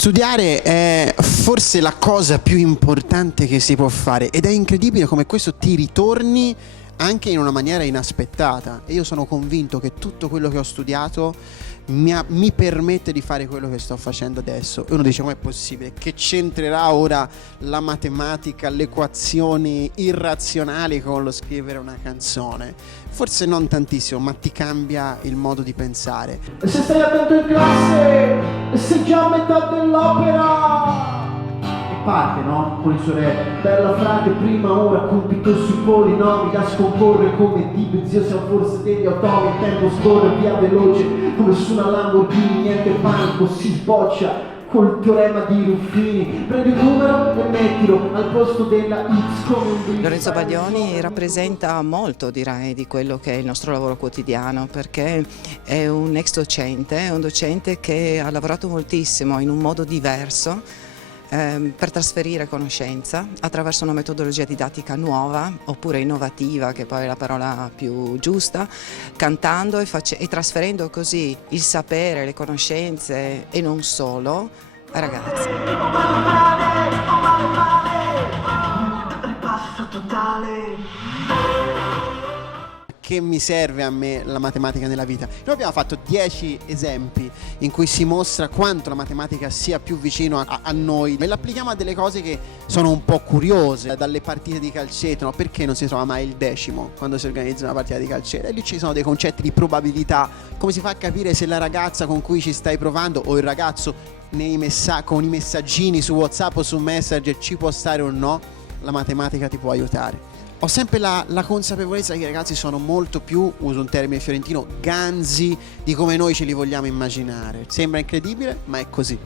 Studiare è forse la cosa più importante che si può fare ed è incredibile come questo ti ritorni anche in una maniera inaspettata, e io sono convinto che tutto quello che ho studiato mi permette di fare quello che sto facendo adesso. E uno dice: ma è possibile? Che c'entrerà ora la matematica, le equazioni irrazionali con lo scrivere una canzone? Forse non tantissimo, ma ti cambia il modo di pensare. E se stai attento in classe, sei già a metà dell'opera. E parte, no? Con il suo re. Bella frate, prima ora, compito sui polinomi da scomporre come tipo. Zio, siamo forse degli automi. Il tempo scorre via veloce come su una Lamborghini. Niente panico, si sboccia col teorema di Ruffini. Prendi un numero e mettilo al posto della X come un B. Lorenzo Baglioni rappresenta molto, direi, di quello che è il nostro lavoro quotidiano, perché è un ex docente, è un docente che ha lavorato moltissimo in un modo diverso per trasferire conoscenza attraverso una metodologia didattica nuova oppure innovativa, che poi è la parola più giusta, cantando e trasferendo così il sapere, le conoscenze e non solo ai ragazzi. Ripasso totale. Che mi serve a me la matematica nella vita? Noi abbiamo fatto 10 esempi in cui si mostra quanto la matematica sia più vicino a noi, e l'applichiamo a delle cose che sono un po' curiose, dalle partite di calcetto, no? Perché non si trova mai il decimo quando si organizza una partita di calcetto? E lì ci sono dei concetti di probabilità. Come si fa a capire se la ragazza con cui ci stai provando o il ragazzo con i messaggini su WhatsApp o su Messenger ci può stare o no? La matematica ti può aiutare. Ho sempre la consapevolezza che i ragazzi sono molto più, uso un termine fiorentino, ganzi di come noi ce li vogliamo immaginare. Sembra incredibile, ma è così.